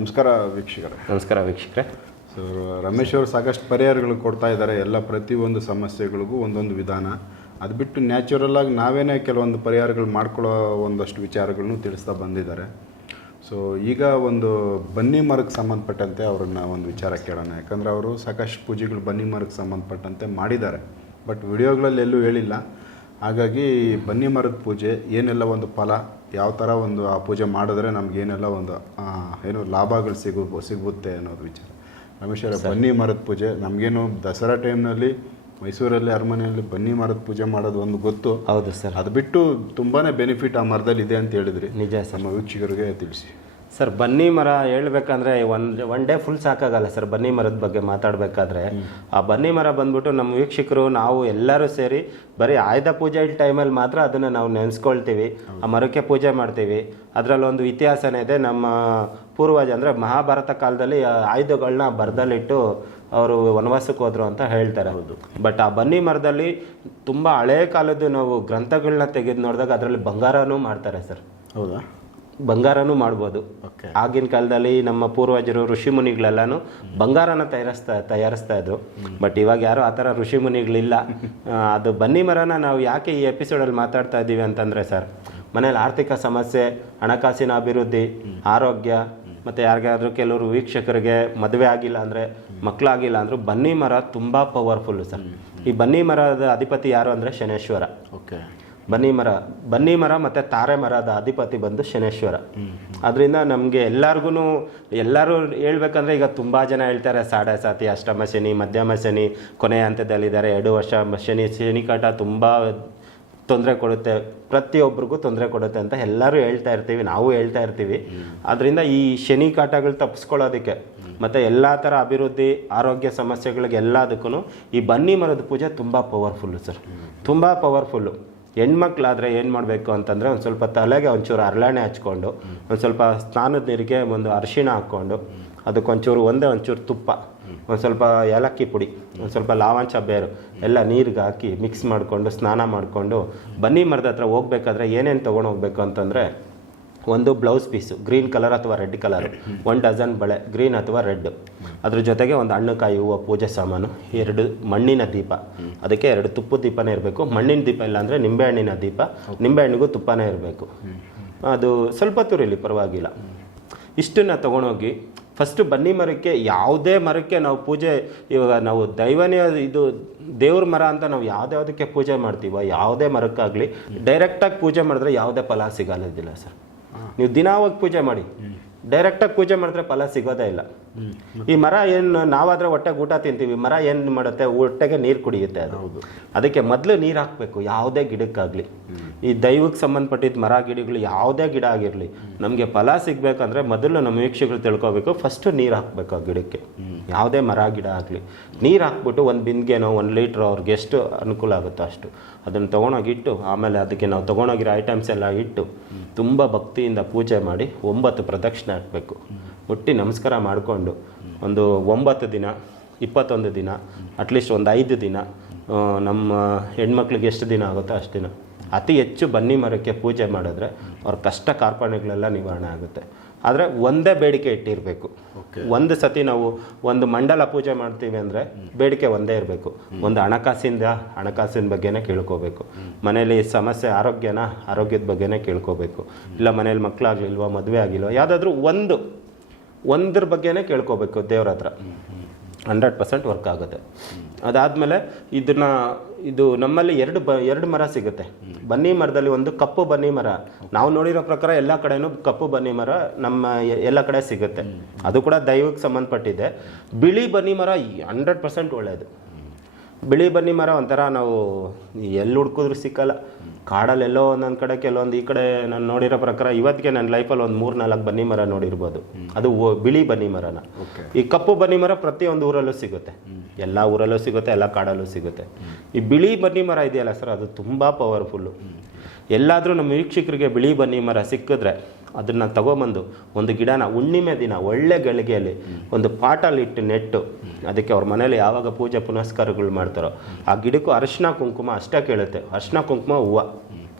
ನಮಸ್ಕಾರ ವೀಕ್ಷಕರೇ. ನಮಸ್ಕಾರ ವೀಕ್ಷಕರೇ. ಸೊ ರಮೇಶ್ ಅವರು ಸಾಕಷ್ಟು ಪರಿಹಾರಗಳು ಕೊಡ್ತಾ ಇದ್ದಾರೆ. ಎಲ್ಲ ಪ್ರತಿಯೊಂದು ಸಮಸ್ಯೆಗಳಿಗೂ ಒಂದೊಂದು ವಿಧಾನ. ಅದು ಬಿಟ್ಟು ನ್ಯಾಚುರಲ್ಲಾಗಿ ನಾವೇನೇ ಕೆಲವೊಂದು ಪರಿಹಾರಗಳು ಮಾಡ್ಕೊಳ್ಳೋ ಒಂದಷ್ಟು ವಿಚಾರಗಳನ್ನು ತಿಳಿಸ್ತಾ ಬಂದಿದ್ದಾರೆ. ಸೊ ಈಗ ಒಂದು ಬನ್ನಿ ಮರಕ್ಕೆ ಸಂಬಂಧಪಟ್ಟಂತೆ ಅವ್ರನ್ನ ಒಂದು ವಿಚಾರ ಕೇಳೋಣ. ಯಾಕಂದರೆ ಅವರು ಸಾಕಷ್ಟು ಪೂಜೆಗಳು ಬನ್ನಿ ಮರಕ್ಕೆ ಸಂಬಂಧಪಟ್ಟಂತೆ ಮಾಡಿದ್ದಾರೆ. ಬಟ್ ವಿಡಿಯೋಗಳಲ್ಲಿ ಎಲ್ಲೂ ಹೇಳಿಲ್ಲ. ಹಾಗಾಗಿ ಬನ್ನಿ ಮರದ ಪೂಜೆ ಏನೆಲ್ಲ ಒಂದು ಫಲ ಯಾವ ಥರ ಒಂದು ಆ ಪೂಜೆ ಮಾಡಿದ್ರೆ ನಮಗೇನೆಲ್ಲ ಒಂದು ಏನು ಲಾಭಗಳು ಸಿಗು ಸಿಗುತ್ತೆ ಅನ್ನೋದು ವಿಚಾರ. ರಮೇಶ್ ಅವರೇ ಬನ್ನಿ ಮರದ ಪೂಜೆ. ನಮಗೇನು ದಸರಾ ಟೈಮ್ನಲ್ಲಿ ಮೈಸೂರಲ್ಲಿ ಅರಮನೆಯಲ್ಲಿ ಬನ್ನಿ ಮರದ ಪೂಜೆ ಮಾಡೋದು ಒಂದು ಗೊತ್ತು. ಹೌದು ಸರ್. ಅದು ಬಿಟ್ಟು ತುಂಬಾ ಬೆನಿಫಿಟ್ ಆ ಮರದಲ್ಲಿ ಇದೆ ಅಂತ ಹೇಳಿದ್ರಿ. ನಿಜ ನಮ್ಮ ವೀಕ್ಷಕರಿಗೆ ತಿಳಿಸಿ. ಸರ್ ಬನ್ನಿ ಮರ ಹೇಳ್ಬೇಕಂದ್ರೆ ಒನ್ ಒನ್ ಡೇ ಫುಲ್ ಸಾಕಾಗಲ್ಲ ಸರ್ ಬನ್ನಿ ಮರದ ಬಗ್ಗೆ ಮಾತಾಡಬೇಕಾದ್ರೆ. ಆ ಬನ್ನಿ ಮರ ಬಂದ್ಬಿಟ್ಟು ನಮ್ಮ ವೀಕ್ಷಕರು ನಾವು ಎಲ್ಲರೂ ಸೇರಿ ಬರೀ ಆಯುಧ ಪೂಜೆ ಟೈಮಲ್ಲಿ ಮಾತ್ರ ಅದನ್ನು ನಾವು ನೆನೆಸ್ಕೊಳ್ತೀವಿ. ಆ ಮರಕ್ಕೆ ಪೂಜೆ ಮಾಡ್ತೀವಿ. ಅದರಲ್ಲೊಂದು ಇತಿಹಾಸನೇ ಇದೆ ನಮ್ಮ ಪೂರ್ವಜ ಅಂದರೆ ಮಹಾಭಾರತ ಕಾಲದಲ್ಲಿ ಆಯುಧಗಳನ್ನ ಬರದಲ್ಲಿಟ್ಟು ಅವರು ವನವಾಸಕ್ಕೆ ಹೋದರು ಅಂತ ಹೇಳ್ತಾರೆ. ಹೌದು. ಬಟ್ ಆ ಬನ್ನಿ ಮರದಲ್ಲಿ ತುಂಬ ಹಳೇ ಕಾಲದ್ದು ನಾವು ಗ್ರಂಥಗಳನ್ನ ತೆಗೆದು ನೋಡಿದಾಗ ಅದರಲ್ಲಿ ಬಂಗಾರನೂ ಮಾಡ್ತಾರೆ ಸರ್. ಹೌದಾ? ಬಂಗಾರನೂ ಮಾಡ್ಬೋದು. ಓಕೆ ಆಗಿನ ಕಾಲದಲ್ಲಿ ನಮ್ಮ ಪೂರ್ವಜರು ಋಷಿ ಮುನಿಗಳೆಲ್ಲಾನು ಬಂಗಾರನ ತಯಾರಿಸ್ತಾ ತಯಾರಿಸ್ತಾ ಇದ್ರು. ಬಟ್ ಇವಾಗ ಯಾರು ಆ ಥರ ಋಷಿ ಮುನಿಗಳಿಲ್ಲ. ಅದು ಬನ್ನಿ ಮರನ ನಾವು ಯಾಕೆ ಈ ಎಪಿಸೋಡಲ್ಲಿ ಮಾತಾಡ್ತಾ ಇದ್ದೀವಿ ಅಂತಂದರೆ ಸರ್ ಮನೇಲಿ ಆರ್ಥಿಕ ಸಮಸ್ಯೆ ಹಣಕಾಸಿನ ಅಭಿವೃದ್ಧಿ ಆರೋಗ್ಯ ಮತ್ತು ಯಾರಿಗಾದ್ರೂ ಕೆಲವರು ವೀಕ್ಷಕರಿಗೆ ಮದುವೆ ಆಗಿಲ್ಲ ಅಂದರೆ ಮಕ್ಕಳಾಗಿಲ್ಲ ಅಂದರೂ ಬನ್ನಿ ಮರ ತುಂಬ ಪವರ್ಫುಲ್ಲು ಸರ್. ಈ ಬನ್ನಿ ಮರದ ಅಧಿಪತಿ ಯಾರು ಅಂದರೆ ಶನೇಶ್ವರ. ಓಕೆ ಬನ್ನಿ ಮರ ಬನ್ನಿ ಮರ ಮತ್ತು ತಾರೆ ಮರದ ಅಧಿಪತಿ ಬಂದು ಶನೇಶ್ವರ. ಅದರಿಂದ ನಮಗೆ ಎಲ್ಲರಿಗೂ ಎಲ್ಲರೂ ಹೇಳ್ಬೇಕಂದ್ರೆ ಈಗ ತುಂಬ ಜನ ಹೇಳ್ತಾರೆ, ಸಾಡೆ ಸಾತಿ, ಅಷ್ಟಮ ಶನಿ, ಮಧ್ಯಮ ಶನಿ, ಕೊನೆಯ ಹಂತದಲ್ಲಿದ್ದಾರೆ, ಎರಡು ವರ್ಷ, ಶನಿ ಶನಿಕಾಟ ತುಂಬ ತೊಂದರೆ ಕೊಡುತ್ತೆ ಪ್ರತಿಯೊಬ್ಬರಿಗೂ ತೊಂದರೆ ಕೊಡುತ್ತೆ ಅಂತ ಎಲ್ಲರೂ ಹೇಳ್ತಾ ಇರ್ತೀವಿ, ನಾವು ಹೇಳ್ತಾ ಇರ್ತೀವಿ. ಅದರಿಂದ ಈ ಶನಿ ಕಾಟಗಳು ತಪ್ಪಿಸ್ಕೊಳ್ಳೋದಕ್ಕೆ ಮತ್ತು ಎಲ್ಲ ಥರ ಅಭಿವೃದ್ಧಿ, ಆರೋಗ್ಯ ಸಮಸ್ಯೆಗಳಿಗೆ ಎಲ್ಲದಕ್ಕೂ ಈ ಬನ್ನಿ ಮರದ ಪೂಜೆ ತುಂಬ ಪವರ್ಫುಲ್ಲು ಸರ್. ತುಂಬ ಪವರ್ಫುಲ್ಲು ಹೆಣ್ಮಕ್ಳಾದರೆ ಏನು ಮಾಡಬೇಕು ಅಂತಂದರೆ ಒಂದು ಸ್ವಲ್ಪ ತಲೆಗೆ ಒಂಚೂರು ಅರಳಣೆ ಹಚ್ಕೊಂಡು, ಒಂದು ಸ್ವಲ್ಪ ಸ್ನಾನದ ನೀರಿಗೆ ಒಂದು ಅರಿಶಿಣ ಹಾಕ್ಕೊಂಡು, ಅದಕ್ಕೊಂಚೂರು ಒಂದೇ ಒಂಚೂರು ತುಪ್ಪ, ಒಂದು ಸ್ವಲ್ಪ ಏಲಕ್ಕಿ ಪುಡಿ, ಒಂದು ಸ್ವಲ್ಪ ಲಾವಾಂಶ ಬೇರು, ಎಲ್ಲ ನೀರಿಗೆ ಹಾಕಿ ಮಿಕ್ಸ್ ಮಾಡಿಕೊಂಡು, ಸ್ನಾನ ಮಾಡಿಕೊಂಡು, ಬನ್ನಿ ಮರದ ಹತ್ರ ಹೋಗ್ಬೇಕಾದ್ರೆ ಏನೇನು ತೊಗೊಂಡು ಹೋಗ್ಬೇಕು ಅಂತಂದರೆ ಒಂದು ಬ್ಲೌಸ್ ಪೀಸು ಗ್ರೀನ್ ಕಲರ್ ಅಥವಾ ರೆಡ್ ಕಲರ್ ಒನ್ ಡಜನ್ ಬಳೆ ಗ್ರೀನ್ ಅಥವಾ ರೆಡ್ ಅದ್ರ ಜೊತೆಗೆ ಒಂದು ಹಣ್ಣು ಕಾಯಿ ಹೂವು ಪೂಜೆ ಸಾಮಾನು ಎರಡು ಮಣ್ಣಿನ ದೀಪ. ಅದಕ್ಕೆ ಎರಡು ತುಪ್ಪ ದೀಪನೇ ಇರಬೇಕು. ಮಣ್ಣಿನ ದೀಪ ಇಲ್ಲ ಅಂದರೆ ನಿಂಬೆಹಣ್ಣಿನ ದೀಪ. ನಿಂಬೆಹಣ್ಣಿಗೂ ತುಪ್ಪನೇ ಇರಬೇಕು. ಅದು ಸ್ವಲ್ಪ ತುರಿಲಿ ಪರವಾಗಿಲ್ಲ. ಇಷ್ಟನ್ನು ತೊಗೊಂಡೋಗಿ ಫಸ್ಟು ಬನ್ನಿ ಮರಕ್ಕೆ ಯಾವುದೇ ಮರಕ್ಕೆ ನಾವು ಪೂಜೆ ಇವಾಗ ನಾವು ದೈವನೇ ಇದು ದೇವ್ರ ಮರ ಅಂತ ನಾವು ಯಾವುದ್ಯಾವುದಕ್ಕೆ ಪೂಜೆ ಮಾಡ್ತೀವೋ ಯಾವುದೇ ಮರಕ್ಕಾಗಲಿ ಡೈರೆಕ್ಟಾಗಿ ಪೂಜೆ ಮಾಡಿದ್ರೆ ಯಾವುದೇ ಫಲ ಸಿಗಲ್ಲದಿಲ್ಲ ಸರ್. ನೀವು ದಿನ ಹೋಗಿ ಪೂಜೆ ಮಾಡಿ. ಡೈರೆಕ್ಟಾಗಿ ಪೂಜೆ ಮಾಡಿದ್ರೆ ಫಲ ಸಿಗೋದೇ ಇಲ್ಲ. ಈ ಮರ ಏನು ನಾವಾದರೆ ಹೊಟ್ಟೆಗೆ ಊಟ ತಿಂತೀವಿ ಮರ ಏನು ಮಾಡುತ್ತೆ ಹೊಟ್ಟೆಗೆ ನೀರು ಕುಡಿಯುತ್ತೆ ಅದು. ಅದಕ್ಕೆ ಮೊದಲು ನೀರು ಹಾಕಬೇಕು ಯಾವುದೇ ಗಿಡಕ್ಕಾಗಲಿ. ಈ ದೈವಕ್ಕೆ ಸಂಬಂಧಪಟ್ಟಿದ್ದ ಮರ ಗಿಡಗಳು ಯಾವುದೇ ಗಿಡ ಆಗಿರಲಿ, ನಮಗೆ ಫಲ ಸಿಗಬೇಕಂದ್ರೆ ಮೊದಲು ನಮ್ಮ ವೀಕ್ಷಕರು ತಿಳ್ಕೊಬೇಕು ಫಸ್ಟು ನೀರು ಹಾಕಬೇಕು ಆ ಗಿಡಕ್ಕೆ. ಯಾವುದೇ ಮರ ಗಿಡ ಆಗಲಿ. ನೀರು ಹಾಕ್ಬಿಟ್ಟು ಒಂದು ಬಿಂದಿಗೆನೋ, ಒಂದು ಲೀಟ್ರ್ ಅವ್ರಿಗೆ ಎಷ್ಟು ಅನುಕೂಲ ಆಗುತ್ತೋ ಅಷ್ಟು ಅದನ್ನು ತೊಗೊಂಡೋಗಿಟ್ಟು ಆಮೇಲೆ ಅದಕ್ಕೆ ನಾವು ತೊಗೊಂಡೋಗಿರೋ ಐಟಮ್ಸ್ ಎಲ್ಲ ಇಟ್ಟು, ತುಂಬ ಭಕ್ತಿಯಿಂದ ಪೂಜೆ ಮಾಡಿ ಒಂಬತ್ತು ಪ್ರದಕ್ಷಿಣೆ ಹಾಕಬೇಕು. ಮುಟ್ಟಿ ನಮಸ್ಕಾರ ಮಾಡಿಕೊಂಡು, ಒಂದು ಒಂಬತ್ತು ದಿನ, ಇಪ್ಪತ್ತೊಂದು ದಿನ ಅಟ್ಲೀಸ್ಟ್ ಒಂದು ಐದು ದಿನ ನಮ್ಮ ಹೆಣ್ಮಕ್ಳಿಗೆ ಎಷ್ಟು ದಿನ ಆಗುತ್ತೋ ಅಷ್ಟು ದಿನ. ಅತಿ ಹೆಚ್ಚು ಬನ್ನಿ ಮರಕ್ಕೆ ಪೂಜೆ ಮಾಡಿದ್ರೆ ಅವ್ರ ಕಷ್ಟ ಕಾರ್ಪಣ್ಯಗಳೆಲ್ಲ ನಿವಾರಣೆ ಆಗುತ್ತೆ. ಆದರೆ ಒಂದೇ ಬೇಡಿಕೆ ಇಟ್ಟಿರಬೇಕು. ಒಂದು ಸತಿ ನಾವು ಒಂದು ಮಂಡಲ ಪೂಜೆ ಮಾಡ್ತೀವಿ ಅಂದರೆ ಬೇಡಿಕೆ ಒಂದೇ ಇರಬೇಕು. ಒಂದು ಹಣಕಾಸಿಂದ ಹಣಕಾಸಿನ ಬಗ್ಗೆನೇ ಕೇಳ್ಕೋಬೇಕು. ಮನೇಲಿ ಸಮಸ್ಯೆ ಆರೋಗ್ಯನ ಆರೋಗ್ಯದ ಬಗ್ಗೆನೇ ಕೇಳ್ಕೋಬೇಕು. ಇಲ್ಲ ಮನೇಲಿ ಮಕ್ಕಳಾಗಲಿಲ್ವ ಮದುವೆ ಆಗಿಲ್ವ ಯಾವುದಾದ್ರೂ ಒಂದು ಒಂದ್ರ ಬಗ್ಗೆನೇ ಕೇಳ್ಕೋಬೇಕು ದೇವ್ರ ಹತ್ರ. ಹಂಡ್ರೆಡ್ ಪರ್ಸೆಂಟ್ ವರ್ಕ್ ಆಗುತ್ತೆ. ಅದಾದಮೇಲೆ ಇದನ್ನು, ಇದು ನಮ್ಮಲ್ಲಿ ಎರಡು ಬ, ಎರಡು ಮರ ಸಿಗುತ್ತೆ. ಬನ್ನಿ ಮರದಲ್ಲಿ ಒಂದು ಕಪ್ಪು ಬನ್ನಿ ಮರ. ನಾವು ನೋಡಿರೋ ಪ್ರಕಾರ ಎಲ್ಲ ಕಡೆನೂ ಕಪ್ಪು ಬನ್ನಿ ಮರ ನಮ್ಮ ಎಲ್ಲ ಕಡೆ ಸಿಗುತ್ತೆ. ಅದು ಕೂಡ ದೈವಕ್ಕೆ ಸಂಬಂಧಪಟ್ಟಿದೆ. ಬಿಳಿ ಬನ್ನಿ ಮರ ಹಂಡ್ರೆಡ್ ಪರ್ಸೆಂಟ್ ಒಳ್ಳೆಯದು ಬಿಳಿ ಬನ್ನಿ ಮರ ಒಂಥರ ನಾವು ಎಲ್ಲಿ ಹುಡ್ಕಿದ್ರು ಸಿಕ್ಕಲ್ಲ. ಕಾಡಲ್ಲಿ ಎಲ್ಲೋ ಒಂದೊಂದು ಕಡೆ ಕೆಲವೊಂದು ಈ ಕಡೆ ನಾನು ನೋಡಿರೋ ಪ್ರಕಾರ ಇವತ್ತಿಗೆ ನನ್ನ ಲೈಫಲ್ಲಿ ಒಂದು ಮೂರು ನಾಲ್ಕು ಬನ್ನಿ ಮರ ನೋಡಿರ್ಬೋದು. ಅದು ಬಿಳಿ ಬನ್ನಿ ಮರನ. ಈ ಕಪ್ಪು ಬನ್ನಿ ಮರ ಪ್ರತಿಯೊಂದು ಊರಲ್ಲೂ ಸಿಗುತ್ತೆ. ಎಲ್ಲ ಊರಲ್ಲೂ ಸಿಗುತ್ತೆ ಎಲ್ಲ ಕಾಡಲ್ಲೂ ಸಿಗುತ್ತೆ. ಈ ಬಿಳಿ ಬನ್ನಿ ಮರ ಇದೆಯಲ್ಲ ಸರ್ ಅದು ತುಂಬ ಪವರ್ಫುಲ್ಲು ಎಲ್ಲಾದರೂ ನಮ್ಮ ವೀಕ್ಷಕರಿಗೆ ಬಿಳಿ ಬನ್ನಿ ಮರ ಸಿಕ್ಕಿದ್ರೆ ಅದನ್ನು ತಗೊಬಂದು ಒಂದು ಗಿಡನ ಹುಣ್ಣಿಮೆ ದಿನ, ಒಳ್ಳೆ ಗಳಿಗೆಯಲ್ಲಿ ಒಂದು ಪಾಟಲ್ಲಿ ಇಟ್ಟು ನೆಟ್ಟು ಅದಕ್ಕೆ ಅವ್ರ ಮನೇಲಿ ಯಾವಾಗ ಪೂಜೆ ಪುನಸ್ಕಾರಗಳು ಮಾಡ್ತಾರೋ, ಆ ಗಿಡಕ್ಕೂ ಅರಿಶಿನ ಕುಂಕುಮ ಅಷ್ಟೇ ಕೇಳುತ್ತೆ. ಅರಿಶಿನ ಕುಂಕುಮ ಹೂವು.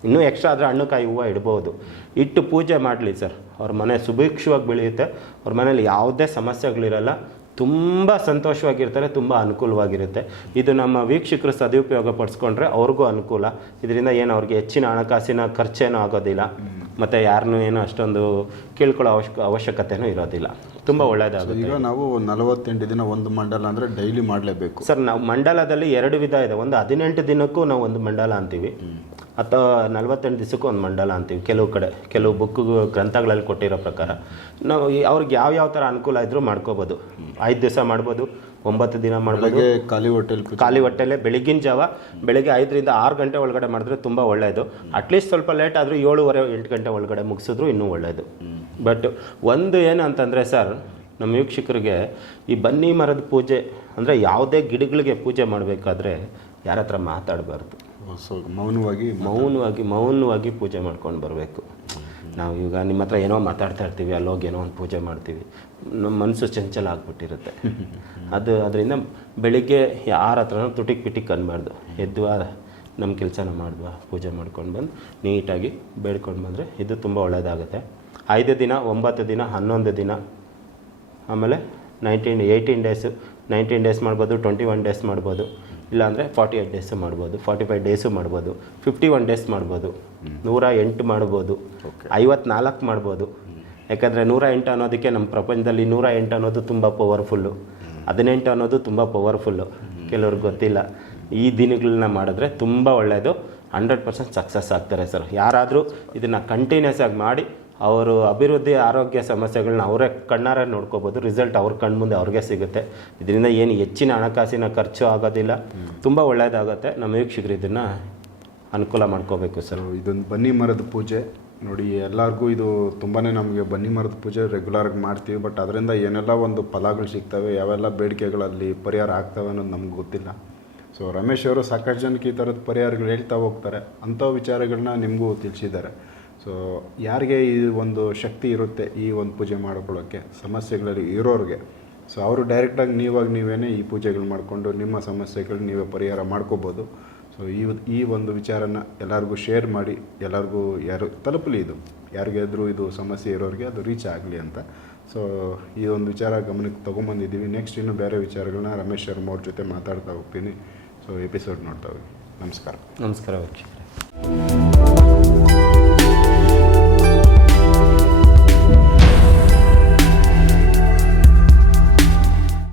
ಇನ್ನೂ ಎಕ್ಸ್ಟ್ರಾ ಆದರೆ ಹಣ್ಣುಕಾಯಿ ಹೂವು ಇಡ್ಬೋದು. ಇಟ್ಟು ಪೂಜೆ ಮಾಡಲಿ ಸರ್. ಅವ್ರ ಮನೆ ಸುಭಿಕ್ಷವಾಗಿ ಬೆಳೆಯುತ್ತೆ. ಅವ್ರ ಮನೇಲಿ ಯಾವುದೇ ಸಮಸ್ಯೆಗಳಿರಲ್ಲ, ತುಂಬ ಸಂತೋಷವಾಗಿರ್ತಾರೆ, ತುಂಬ ಅನುಕೂಲವಾಗಿರುತ್ತೆ. ಇದು ನಮ್ಮ ವೀಕ್ಷಕರು ಸದುಪಯೋಗ ಪಡಿಸ್ಕೊಂಡ್ರೆ ಅವ್ರಿಗೂ ಅನುಕೂಲ. ಇದರಿಂದ ಏನು ಅವ್ರಿಗೆ ಹೆಚ್ಚಿನ ಹಣಕಾಸಿನ ಖರ್ಚೇನೂ ಆಗೋದಿಲ್ಲ. ಮತ್ತು ಯಾರನ್ನೂ ಏನು ಅಷ್ಟೊಂದು ಕೇಳ್ಕೊಳ್ಳೋ ಅವಶ್ಯಕ ಅವಶ್ಯಕತೆನೂ ಇರೋದಿಲ್ಲ. ತುಂಬ ಒಳ್ಳೆಯದಾಗುತ್ತೆ ಈಗ ನಾವು ನಲವತ್ತೆಂಟು ದಿನ ಒಂದು ಮಂಡಲ ಅಂದರೆ ಡೈಲಿ ಮಾಡಲೇಬೇಕು. ಸರ್ ನಾವು ಮಂಡಲದಲ್ಲಿ ಎರಡು ವಿಧ ಇದೆ. ಒಂದು ಹದಿನೆಂಟು ದಿನಕ್ಕೂ ನಾವು ಒಂದು ಮಂಡಲ ಅಂತೀವಿ. ಅಥವಾ ನಲವತ್ತೆಂಟು ದಿವಸಕ್ಕೂ ಒಂದು ಮಂಡಲ ಅಂತೀವಿ. ಕೆಲವು ಕಡೆ ಕೆಲವು ಬುಕ್ ಗ್ರಂಥಗಳಲ್ಲಿ ಕೊಟ್ಟಿರೋ ಪ್ರಕಾರ. ನಾವು ಅವ್ರಿಗೆ ಯಾವ ಯಾವ ಥರ ಅನುಕೂಲ ಇದ್ದರೂ ಮಾಡ್ಕೋಬೋದು. ಐದು ದಿವಸ ಮಾಡ್ಬೋದು. ಒಂಬತ್ತು ದಿನ ಮಾಡ್ಬೋದು. ಬೆಳಗ್ಗೆ ಖಾಲಿ ಹೋಟೆಲ್ ಖಾಲಿ ಹೊಟ್ಟೆಲೆ ಬೆಳಗಿನ ಜಾವ ಬೆಳಗ್ಗೆ ಐದರಿಂದ ಆರು ಗಂಟೆ ಒಳಗಡೆ ಮಾಡಿದ್ರೆ ತುಂಬ ಒಳ್ಳೆಯದು ಅಟ್ಲೀಸ್ಟ್ ಸ್ವಲ್ಪ ಲೇಟ್ ಆದರೂ ಏಳುವರೆ ಎಂಟು ಗಂಟೆ ಒಳಗಡೆ ಮುಗಿಸಿದ್ರು ಇನ್ನೂ ಒಳ್ಳೆಯದು ಬಟ್ ಒಂದು ಏನು ಅಂತಂದರೆ ಸರ್ ನಮ್ಮ ವೀಕ್ಷಕರಿಗೆ ಈ ಬನ್ನಿ ಮರದ ಪೂಜೆ ಅಂದರೆ ಯಾವುದೇ ಗಿಡಗಳಿಗೆ ಪೂಜೆ ಮಾಡಬೇಕಾದ್ರೆ ಯಾರ ಹತ್ರ ಮಾತಾಡಬಾರ್ದು. ಮೌನವಾಗಿ ಮೌನವಾಗಿ ಮೌನವಾಗಿ ಪೂಜೆ ಮಾಡ್ಕೊಂಡು ಬರಬೇಕು. ನಾವು ಈಗ ನಿಮ್ಮ ಹತ್ರ ಏನೋ ಮಾತಾಡ್ತಾ ಇರ್ತೀವಿ ಅಲ್ಲೋಗಿ ಏನೋ ಒಂದು ಪೂಜೆ ಮಾಡ್ತೀವಿ. ನಮ್ಮ ಮನಸ್ಸು ಚಂಚಲ ಆಗಿಬಿಟ್ಟಿರುತ್ತೆ. ಅದು ಅದರಿಂದ ಬೆಳಿಗ್ಗೆ ಯಾರ ಹತ್ರನೂ ತುಟಿಕ್ ಪಿಟಿಕ್ ಅನ್ಬಾರ್ದು. ಎದ್ವಾ ನಮ್ಮ ಕೆಲಸನ ಮಾಡಿದ್ವಾ ಪೂಜೆ ಮಾಡ್ಕೊಂಡು ಬಂದು ನೀಟಾಗಿ ಬೇಡ್ಕೊಂಡು ಬಂದರೆ ಇದು ತುಂಬ ಒಳ್ಳೆಯದಾಗುತ್ತೆ ಐದು ದಿನ ಒಂಬತ್ತು ದಿನ ಹನ್ನೊಂದು ದಿನ ಆಮೇಲೆ nineteen eighteen days nineteen days ಮಾಡ್ಬೋದು ಟ್ವೆಂಟಿ ಒನ್ ಡೇಸ್ ಮಾಡ್ಬೋದು. ಇಲ್ಲಾಂದರೆ ಫಾರ್ಟಿ ಏಯ್ಟ್ ಡೇಸು ಮಾಡ್ಬೋದು ಫಾರ್ಟಿ ಫೈವ್ ಡೇಸು ಮಾಡ್ಬೋದು ಫಿಫ್ಟಿ ಒನ್ ಡೇಸ್ ಮಾಡ್ಬೋದು ನೂರ ಎಂಟು ಮಾಡ್ಬೋದು ಐವತ್ನಾಲ್ಕು ಮಾಡ್ಬೋದು. ಯಾಕಂದರೆ ನೂರ ಎಂಟು ಅನ್ನೋದಕ್ಕೆ ನಮ್ಮ ಪ್ರಪಂಚದಲ್ಲಿ ನೂರ ಎಂಟು ಅನ್ನೋದು ತುಂಬ ಪವರ್ಫುಲ್ಲು ಹದಿನೆಂಟು ಅನ್ನೋದು ತುಂಬ ಪವರ್ಫುಲ್ಲು ಕೆಲವ್ರಿಗೆ ಗೊತ್ತಿಲ್ಲ. ಈ ದಿನಗಳನ್ನ ಮಾಡಿದ್ರೆ ತುಂಬ ಒಳ್ಳೆಯದು ಹಂಡ್ರೆಡ್ ಪರ್ಸೆಂಟ್ ಸಕ್ಸಸ್ ಆಗ್ತಾರೆ ಸರ್. ಯಾರಾದರೂ ಇದನ್ನು ಕಂಟಿನ್ಯೂಸ್ ಆಗಿ ಮಾಡಿ ಅವರು ಅಭಿವೃದ್ಧಿ ಆರೋಗ್ಯ ಸಮಸ್ಯೆಗಳನ್ನ ಅವರೇ ಕಣ್ಣಾರೆ ನೋಡ್ಕೋಬೋದು. ರಿಸಲ್ಟ್ ಅವ್ರ ಕಣ್ಮುಂದೆ ಅವ್ರಿಗೆ ಸಿಗುತ್ತೆ. ಇದರಿಂದ ಏನು ಹೆಚ್ಚಿನ ಹಣಕಾಸಿನ ಖರ್ಚು ಆಗೋದಿಲ್ಲ. ತುಂಬ ಒಳ್ಳೆಯದಾಗುತ್ತೆ ನಮ್ಮ ವೀಕ್ಷಕರು ಇದನ್ನು ಅನುಕೂಲ ಮಾಡ್ಕೋಬೇಕು ಸರ್. ಇದೊಂದು ಬನ್ನಿ ಮರದ ಪೂಜೆ. ನೋಡಿ, ಎಲ್ಲರಿಗೂ ಇದು ತುಂಬಾ ನಮಗೆ ಬನ್ನಿ ಮರದ ಪೂಜೆ ರೆಗ್ಯುಲರಾಗಿ ಮಾಡ್ತೀವಿ. ಬಟ್ ಅದರಿಂದ ಏನೆಲ್ಲ ಒಂದು ಫಲಗಳು ಸಿಗ್ತವೆ, ಯಾವೆಲ್ಲ ಬೇಡಿಕೆಗಳಲ್ಲಿ ಪರಿಹಾರ ಆಗ್ತವೆ ಅನ್ನೋದು ನಮ್ಗೆ ಗೊತ್ತಿಲ್ಲ. ಸೊ ರಮೇಶ್ ಅವರು ಸಾಕಷ್ಟು ಜನಕ್ಕೆ ಈ ಥರದ ಪರಿಹಾರಗಳು ಹೇಳ್ತಾ ಹೋಗ್ತಾರೆ. ಅಂಥ ವಿಚಾರಗಳನ್ನ ನಿಮಗೂ ತಿಳಿಸಿದ್ದಾರೆ. ಸೊ ಯಾರಿಗೆ ಈ ಒಂದು ಶಕ್ತಿ ಇರುತ್ತೆ ಈ ಒಂದು ಪೂಜೆ ಮಾಡ್ಕೊಳ್ಳೋಕ್ಕೆ ಸಮಸ್ಯೆಗಳಲ್ಲಿ ಇರೋರಿಗೆ. ಸೊ ಅವರು ಡೈರೆಕ್ಟಾಗಿ ನೀವಾಗಿ ನೀವೇನೇ ಈ ಪೂಜೆಗಳು ಮಾಡಿಕೊಂಡು ನಿಮ್ಮ ಸಮಸ್ಯೆಗಳು ನೀವೇ ಪರಿಹಾರ ಮಾಡ್ಕೋಬೋದು. ಸೊ ಈ ಈ ಒಂದು ವಿಚಾರನ ಎಲ್ಲರಿಗೂ ಶೇರ್ ಮಾಡಿ, ಎಲ್ಲರಿಗೂ ಯಾರು ತಲುಪಲಿ ಇದು. ಯಾರಿಗಾದರೂ ಇದು ಸಮಸ್ಯೆ ಇರೋರಿಗೆ ಅದು ರೀಚ್ ಆಗಲಿ ಅಂತ. ಸೊ ಈ ಒಂದು ವಿಚಾರ ಗಮನಕ್ಕೆ ತೊಗೊಂಬಂದಿದ್ದೀವಿ. ನೆಕ್ಸ್ಟ್ ಇನ್ನೂ ಬೇರೆ ವಿಚಾರಗಳನ್ನ ರಮೇಶ್ ಶರ್ಮ ಅವ್ರ ಜೊತೆ ಮಾತಾಡ್ತಾ ಹೋಗ್ತೀನಿ. ಸೊ ಎಪಿಸೋಡ್ ನೋಡ್ತಾ ಹೋಗಿ. ನಮಸ್ಕಾರ. ನಮಸ್ಕಾರ ವೀಕ್ಷಕರೇ.